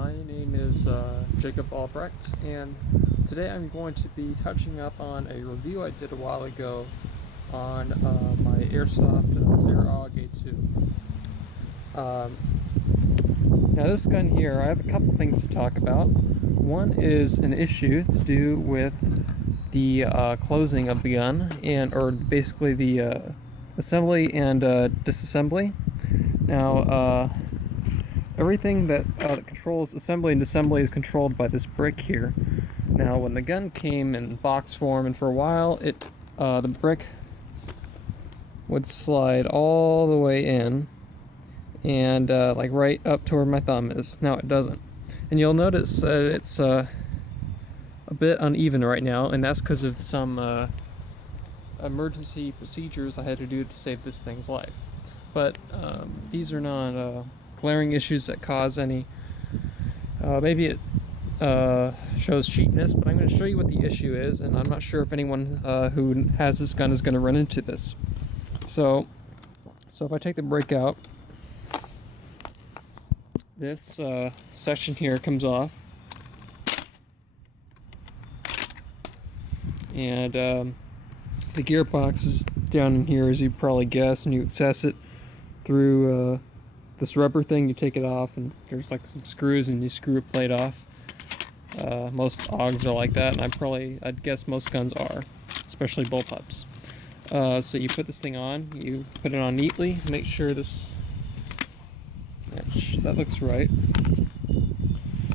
my name is Jacob Albrecht, and today I'm going to be touching up on a review I did a while ago on my Airsoft Steyr Aug A2. Now this gun here, I have a couple things to talk about. One is an issue to do with the closing of the gun, or basically the assembly and disassembly. Now, everything that controls assembly and disassembly is controlled by this brick here. Now, when the gun came in box form, and for a while, the brick would slide all the way in, and like right up to where my thumb is. Now it doesn't, and you'll notice it's a bit uneven right now, and that's because of some emergency procedures I had to do to save this thing's life. But these are not glaring issues that cause any. Maybe it shows cheapness, but I'm going to show you what the issue is, and I'm not sure if anyone who has this gun is going to run into this. So if I take the brick out, this section here comes off, and the gearbox is down in here, as you probably guessed, and you access it through this rubber thing. You take it off, and there's like some screws, and you screw a plate off. Most AUGs are like that, and I'd guess most guns are, especially bullpups. So you put this thing on, you put it on neatly, make sure that looks right.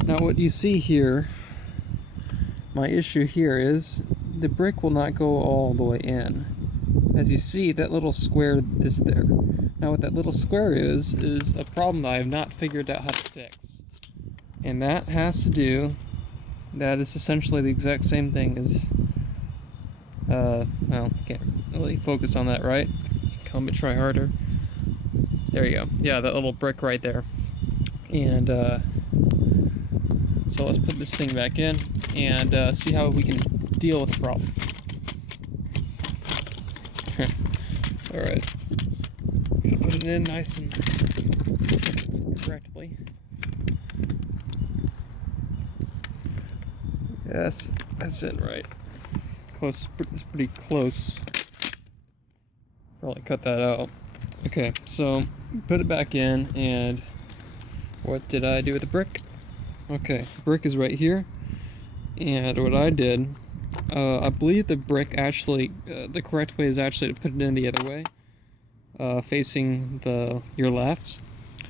Now what you see here, my issue here is the brick will not go all the way in. As you see, that little square is there. Now what that little square is a problem that I have not figured out how to fix. And that is essentially the exact same thing as, well, can't really focus on that, right? Come and try harder. There you go. Yeah, that little brick right there. And so let's put this thing back in and see how we can deal with the problem. Alright. Gonna put it in nice and correctly. Yes, that's it, right. Close, it's pretty close. Probably cut that out. Okay, so put it back in, and what did I do with the brick? Okay, the brick is right here, and what I did, I believe the brick actually, the correct way is actually to put it in the other way, facing your left.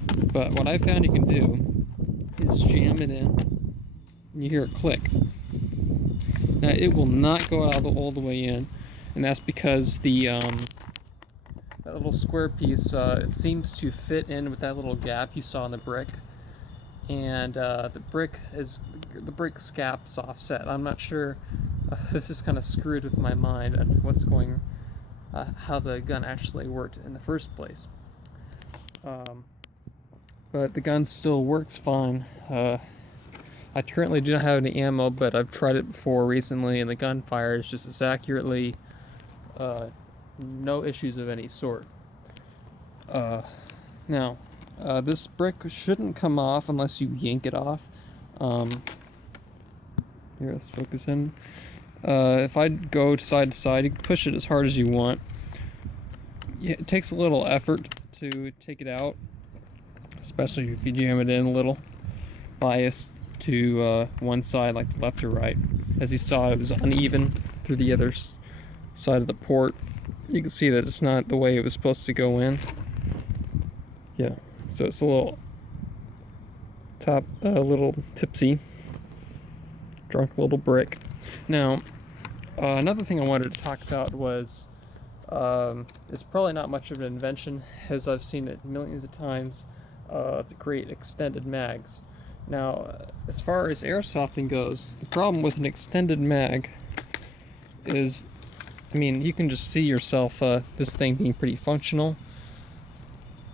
But what I found you can do is jam it in, and you hear it click. Now it will not go out all the way in, and that's because that little square piece, it seems to fit in with that little gap you saw in the brick, and the brick scap's offset. I'm not sure. This is kind of screwed with my mind and how the gun actually worked in the first place. But the gun still works fine. I currently do not have any ammo, but I've tried it before recently, and the gun fires just as accurately. No issues of any sort. Now, this brick shouldn't come off unless you yank it off. Here, let's focus in. If I go side to side, you can push it as hard as you want. Yeah, it takes a little effort to take it out, especially if you jam it in a little, biased to one side, like the left or right. As you saw, it was uneven through the other side of the port. You can see that it's not the way it was supposed to go in. Yeah, so it's a little tipsy, drunk little brick. Now, another thing I wanted to talk about was, it's probably not much of an invention, as I've seen it millions of times, to create extended mags. Now, as far as airsofting goes, the problem with an extended mag is, I mean, you can just see yourself, this thing being pretty functional,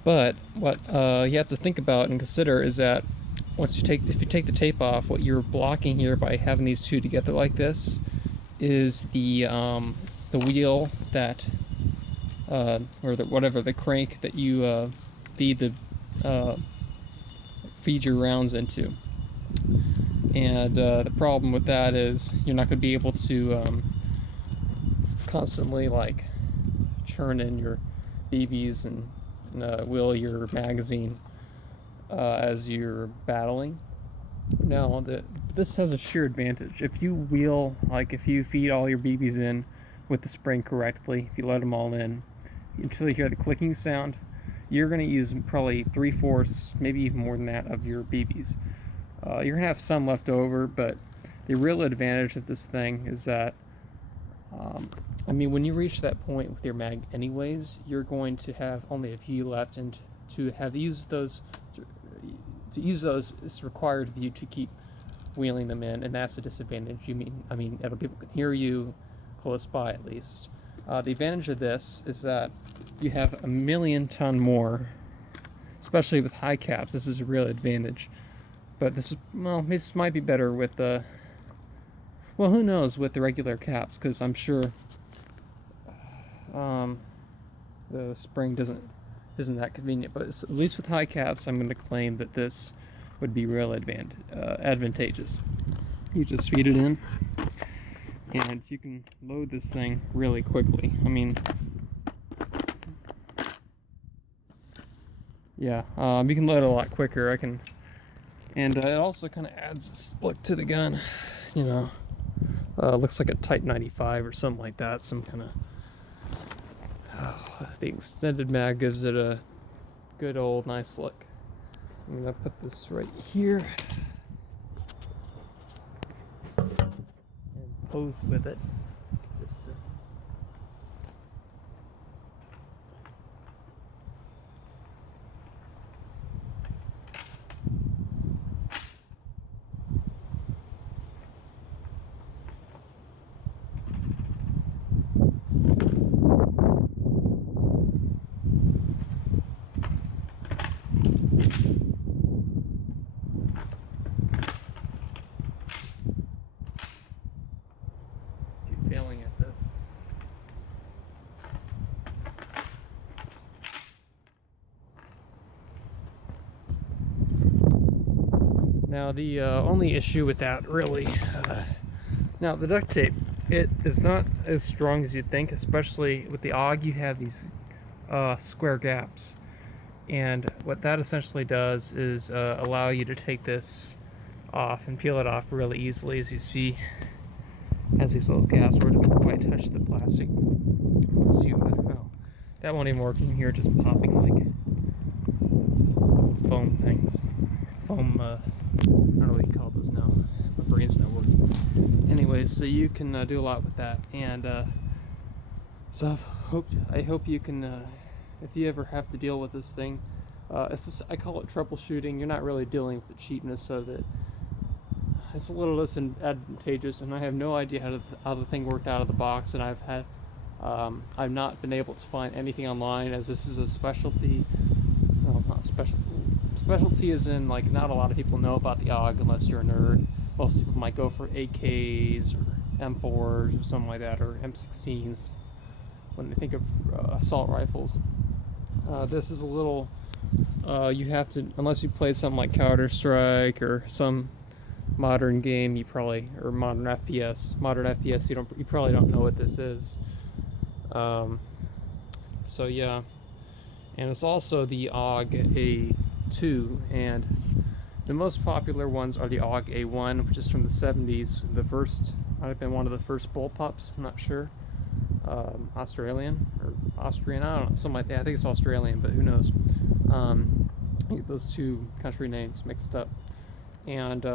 but what you have to think about and consider is that if you take the tape off, what you're blocking here by having these two together like this is the wheel that, or the crank that you feed your rounds into. And the problem with that is you're not going to be able to constantly like churn in your BBs and wheel your magazine as you're battling. Now, this has a sheer advantage. If you wheel, like if you feed all your BBs in with the spring correctly, if you let them all in until you hear the clicking sound, you're going to use probably 3/4, maybe even more than that, of your BBs. You're going to have some left over, but the real advantage of this thing is that, I mean, when you reach that point with your mag anyways, you're going to have only a few left, and to have used those, to use those, it's required of you to keep wheeling them in, and that's a disadvantage. I mean, other people can hear you close by at least. The advantage of this is that you have 1,000,000 ton more, especially with high caps. This is a real advantage. But this is, well, this might be better with the, well, who knows with the regular caps, because I'm sure the spring isn't that convenient. But at least with high caps, I'm going to claim that this would be real advantageous. You just feed it in, and you can load this thing really quickly. I mean, yeah, you can load it a lot quicker. And it also kind of adds this look to the gun, you know. Looks like a Type 95 or something like that. Some kind of, the extended mag gives it a good old nice look. I'm gonna put this right here and pose with it. Just failing at this. Now the only issue with that really, now the duct tape, it is not as strong as you'd think, especially with the AUG. You have these square gaps, and what that essentially does is allow you to take this off and peel it off really easily. As you see, has these little gaps where it doesn't quite touch the plastic. Unless you, well, that won't even work. You can hear it just popping like foam things. Foam, I don't know what you call those now. My brain's not working. Anyways, so you can do a lot with that. And so I hope you can, if you ever have to deal with this thing, it's just, I call it troubleshooting. You're not really dealing with the cheapness of it. It's a little less advantageous, and I have no idea how the thing worked out of the box, and I've not been able to find anything online, as this is a specialty. Well, not specialty as in, like, not a lot of people know about the AUG unless you're a nerd. Most people might go for AKs or M4s or something like that, or M16s when they think of assault rifles. This is a little, you have to, unless you played something like Counter-Strike or some modern game, you probably, or modern FPS, you probably don't know what this is. So yeah, and it's also the Aug A2, and the most popular ones are the Aug A1, which is from the 70s. The first, might have been one of the first bullpups, I'm not sure. Australian or Austrian, I don't know, something like that. I think it's Australian, but who knows. I get those two country names mixed up. And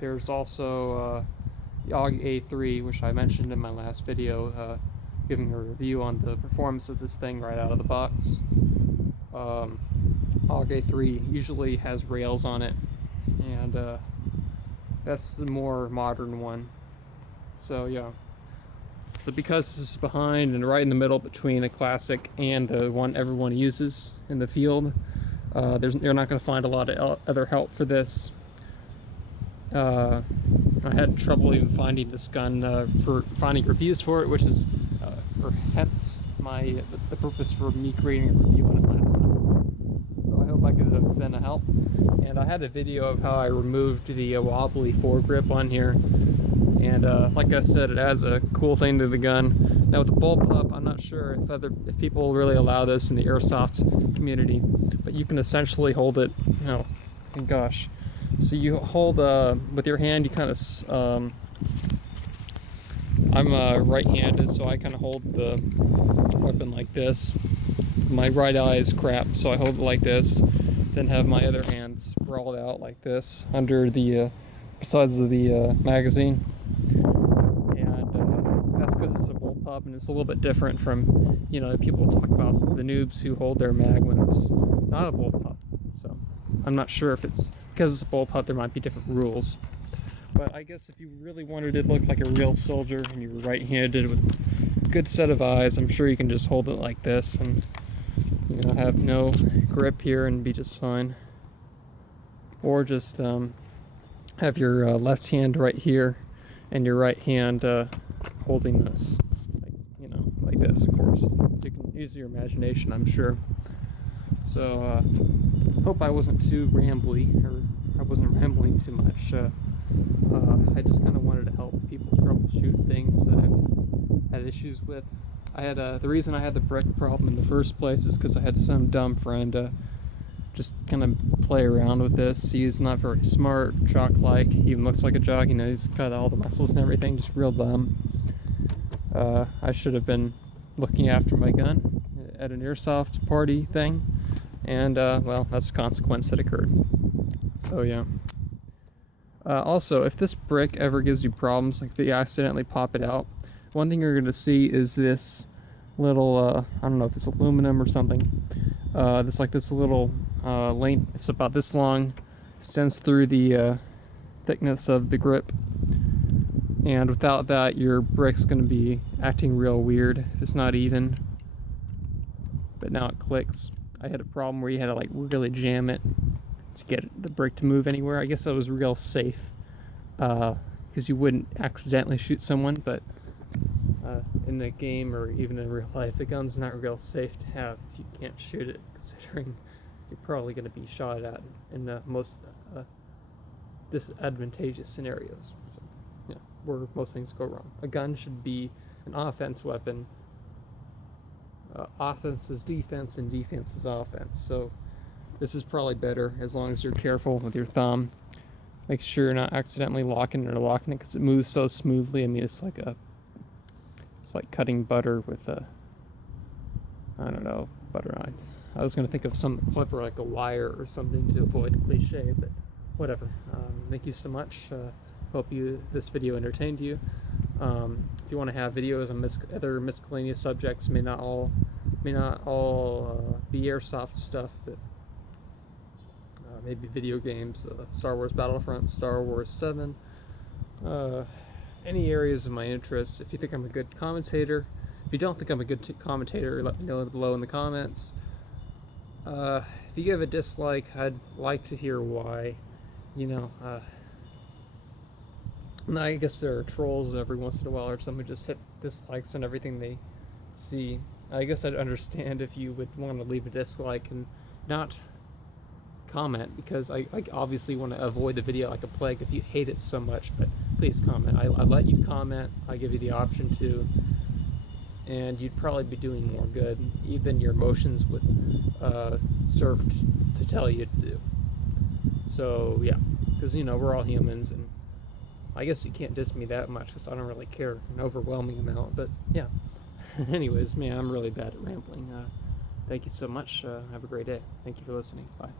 there's also the Aug A3, which I mentioned in my last video, giving a review on the performance of this thing right out of the box. Aug A3 usually has rails on it, and that's the more modern one. So yeah. So because this is behind and right in the middle between a classic and the one everyone uses in the field, you're not going to find a lot of other help for this. I had trouble even finding this gun, for finding reviews for it, which is, or hence the purpose for me creating a review on it last time. So I hope I could been a help. And I had a video of how I removed the wobbly foregrip on here. And like I said, it adds a cool thing to the gun. Now with the bullpup, I'm not sure if people really allow this in the airsoft community, but you can essentially hold it. Oh gosh! So you hold with your hand. You kind of I'm right-handed, so I kind of hold the weapon like this. My right eye is crap, so I hold it like this. Then have my other hand sprawled out like this under the sides of the magazine. And that's because it's a bullpup, and it's a little bit different from, people talk about the noobs who hold their mag when it's not a bullpup. So I'm not sure if it's because it's a bullpup, there might be different rules. But I guess if you really wanted it to look like a real soldier and you were right-handed with a good set of eyes, I'm sure you can just hold it like this and have no grip here and be just fine. Or just have your left hand right here and your right hand holding this, like this, of course. So you can use your imagination, I'm sure. So hope I wasn't too rambly, or I wasn't rambling too much. I just kind of wanted to help people troubleshoot things that I've had issues with. The reason I had the brick problem in the first place is because I had some dumb friend just kind of play around with this. He's not very smart, jock-like. He even looks like a jock. He's got all the muscles and everything, just real dumb. I should have been looking after my gun at an airsoft party thing, and well, that's the consequence that occurred. So yeah. Also, if this brick ever gives you problems, like if you accidentally pop it out, one thing you're going to see is this little, I don't know if it's aluminum or something, this little length, it's about this long, extends through the thickness of the grip, and without that your brick's going to be acting real weird if it's not even. But now it clicks. I had a problem where you had to really jam it to get the brick to move anywhere. I guess that was real safe, because you wouldn't accidentally shoot someone, but in the game or even in real life, the gun's not real safe to have if you can't shoot it, considering you're probably going to be shot at in the most disadvantageous scenarios. So, where most things go wrong. A gun should be an offense weapon. Offense is defense, and defense is offense. So this is probably better as long as you're careful with your thumb. Make sure you're not accidentally locking it, because it moves so smoothly. I mean, it's like cutting butter with a, I don't know, butter knife. I was going to think of something clever like a wire or something to avoid cliche, but whatever. Thank you so much. Hope this video entertained you. If you want to have videos on other miscellaneous subjects, may not all be airsoft stuff, but maybe video games, Star Wars Battlefront, Star Wars 7, any areas of my interest. If you think I'm a good commentator, if you don't think I'm a good commentator, let me know below in the comments. If you give a dislike, I'd like to hear why. And I guess there are trolls every once in a while, or someone just hit dislikes on everything they see. I guess I'd understand if you would want to leave a dislike and not comment, because I obviously want to avoid the video like a plague if you hate it so much, but please comment. I let you comment, I give you the option to, and you'd probably be doing more good. Even your emotions would serve to tell you to do. So yeah, because we're all humans, and I guess you can't diss me that much because I don't really care an overwhelming amount, but yeah. Anyways, man, I'm really bad at rambling. Thank you so much. Have a great day. Thank you for listening. Bye.